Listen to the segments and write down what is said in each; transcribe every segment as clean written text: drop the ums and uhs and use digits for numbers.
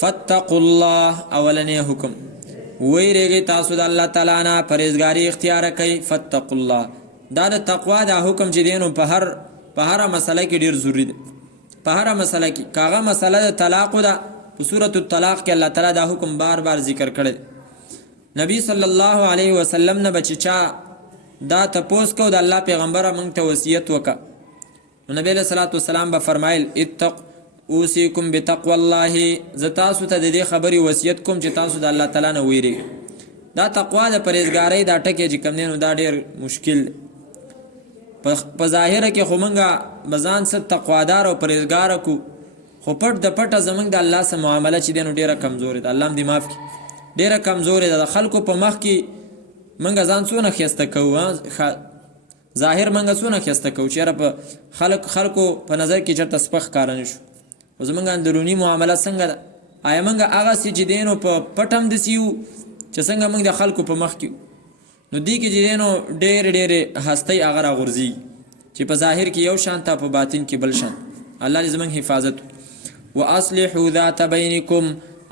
فاتقوا الله اولنی حکم ویریږئ تاسو د الله تعالی نه پرهیزګاري اختیار کړئ. فاتقوا الله دا د تقوا دا حکم چې دی نو په هره مسله کې ډیر ضروری دی. په هره مسله کې کاغه مسله د طلاق ده په سورۃ الطلاق کې الله تعالی دا حکم بار بار ذکر کړی. نبی صلی الله علیه وسلم نه بچچا دا تپوس کو د الله پیغمبر مونږ ته وصیت وکړه. نبی علیہ الصلوۃ والسلام به فرمایل اتق اوصیکم بتقوا الله، ز تاسو ته د دې خبرې وصیت کوم چې تاسو د الله تعالی نه ویری. دا تقوا د پرهیزګاری دا ټکی چې کوم نه دا ډیر مشکل په ظاهر کې خو مونږه بزان ست تقوادار او پرهیزګار کو، خو پټ د پټه زمونږ د الله سره معامله چې دینو ډیره کمزوري ده. الله دې معاف کړي، ډیره کمزوري ده. خلکو په مخ کې مونږ ځان څونه خسته کوو، ظاهر مونږ څونه خسته کوو چې په خلکو په نظر کې چرته سپخ کار نه شو. زمونږ اندرونی معامله څنګه ده؟ آیا مونږ هغه چې دینو په پټم دسیو چې څنګه مونږ د خلکو په مخ کې نو دی کې چې دینو ډېر هستی هغه راغورځي چې په ظاهر کې یو شان ته په باطن کې بل شان. الله دې زمونږ حفاظت. واصلحوا ذات بینکم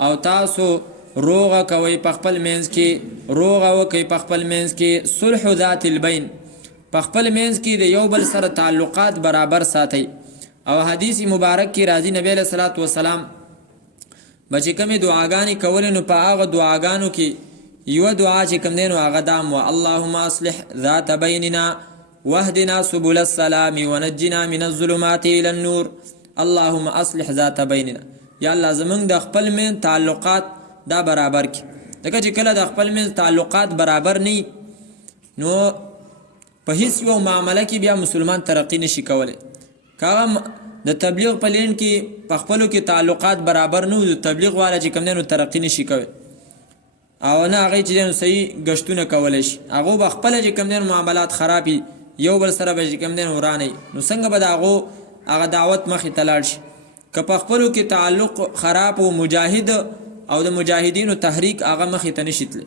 او تاسو روغه کوي په خپل منځ کې، روغه وکي په خپل منځ کې. صلح ذات البین په خپل منځ کې د یو بل سره تعلقات برابر ساتي. او حدیث مبارک کې راځي نبی علیہ الصلوۃ والسلام بچې کومې دعاګانې کولې نو په هغه دعاګانو کې یو دعا چې کوم دی نو هغه دام و اللهم اصلح ذات بیننا واهدنا سبل السلام ونجنا من الظلمات الى النور. اللهم اصلح ذات بیننا، یا الله زمونږ د خپل من تعلقات دا برابر کی. دغه چې کله د خپل من تعلقات برابر نه نو په هیڅ یو معاملې کې بیا مسلمان ترقی نشي کولای. کاغه د تبلیغ په لین کې په خپلو کې تعلقات برابر نه وي، تبلیغ والا چې کوم نه ترقی نشي کوي او نه هغه چې صحیح غشتونه کولای شي. هغه به خپل چې کوم نه معاملات خرابي، یو بل سره به کوم نه ورانه نو څنګه به هغه دعوت مخې تلاړ شي. که په خپلو کې تعلق خراب او مجاهد او د مجاهدینو تحریک هغه مخې ته نشي تل،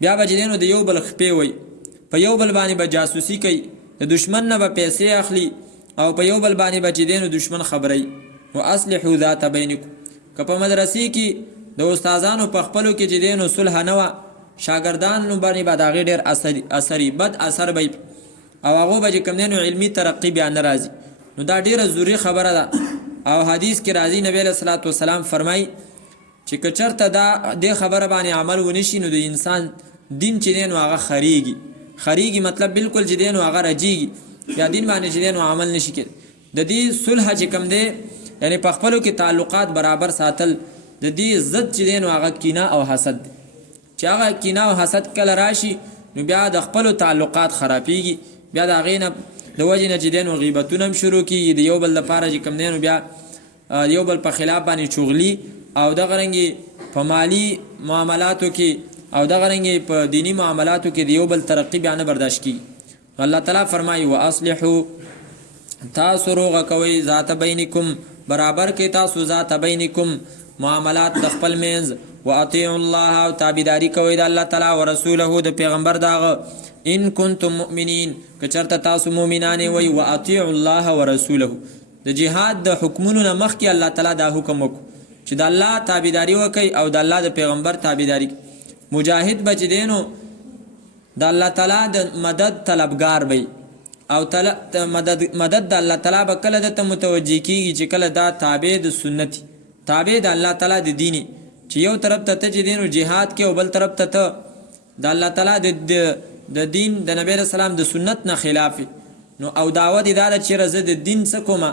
بیا به دینو د یو بل خپې وي، په یو بل باندې به جاسوسي کوي، د دشمن نه به پیسې اخلي او په یو بل باندې به دینو دشمن خبري. واصلحوا ذات بینکم که په مدرسې کې د استادانو په خپلو کې چې دینو صلح نه و، شاګردانو باندې به دا ډېر اثري بد اثر به او هغه به کوم دینو علمی ترقی بیا ناراضي. نو دا ډیره ضروری خبره ده. او حدیث کې راځي نبی علیہ الصلوۃ والسلام فرمای چې کچرته دا د خبره باندې عمل ونشي نو د انسان دین چې دین هغه خریږي مطلب بالکل چې دین هغه رجیږي، یا دین باندې چې دین عمل نشي کېد. د دې صلح چې کوم دی یعنی په خپلو کې تعلقات برابر ساتل، د دې ضد چې دین هغه کینه او حسد. چې هغه کینه او حسد کله راشي نو بیا د خپلو تعلقات خرابېږي، بیا د هغې نه د وجې نه چې دی نو غیبتونه هم شروع کېږي، د یو بل لپاره چې کوم دی نو بیا یو بل په خلاف باندې چغلي، او دغه رنګې په مالی معاملاتو کې او دغه رنګې په دینی معاملاتو کې د یو بل ترقی بیا نه برداشت کېږي. الله تعالی فرمایي واصلحوا تاسو روغه کوئ ذات بینکم برابر کې تاسو ذات بینکم معاملات د خپل منځ. واطیعوا الله او تابعداري کوئ د الله تعالی او رسوله د پیغمبر داغه. ان کنتم مؤمنین که چرته تاسو مؤمنان وي. واطیعوا الله ورسوله د جهاد د حکمونو نه مخکې الله تعالی دا حکم وکړو چې د الله تابعداري وکړي او د الله د پیغمبر تابعداري. مجاهد بچ دینو د الله تعالی د مدد طلبگار وي او مدد د الله تعالی به کله د متوجي کیږي چې کله دا تابع د سنت تابع د الله تعالی د دیني، چې یو طرف ته ته چې دینو جهاد کې او بل طرف ته ته د الله تعالی د دین د نبی رسول الله د سنت نه خلاف نو او دعوت دا چې رزه د دین څخه کومه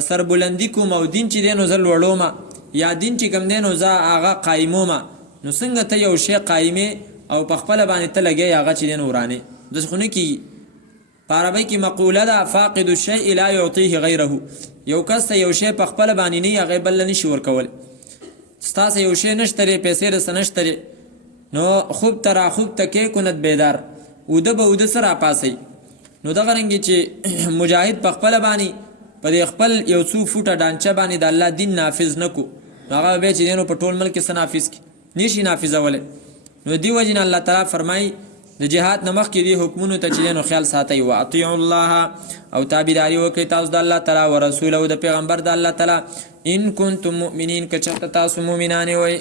اثر بلندی کوم او دین چې دینو زل وړوما یا دین چې کوم دینو ز هغه قائموما نو څنګه ته یو شی قائمه او په خپل باندې ته لګي هغه چې دینو ورانه د خونه کې عربی کې مقوله ده فاقد الشيء لا يعطيه غيره. یو کس یو شی په خپل باندې نه هغه بل نه شي ورکول. ستاسو یو شی نشته پیسې رسنشته نو خوب ترا خوب تکې کونت بیدار وده به وده سره پاسي. نو دا غرنګي چې مجاهد په خپل باندې په خپل یو څو فوټه ډانچه باندې د الله دین نافذ نکو هغه به چې دینو په ټول ملک سره نافذ کی نشي نافذوله. نو دی وجه الله تعالی فرمای د د جهاد نه مخکې دې حکمونو ته چې دی نو خیال ساتئ. واطیعوا الله او تابعداري وکړئ تاسو د الله تعالی ورسوله او د پیغمبر د الله تعالی ان کنتم مؤمنین که چېرته تاسو مؤمنان وئ.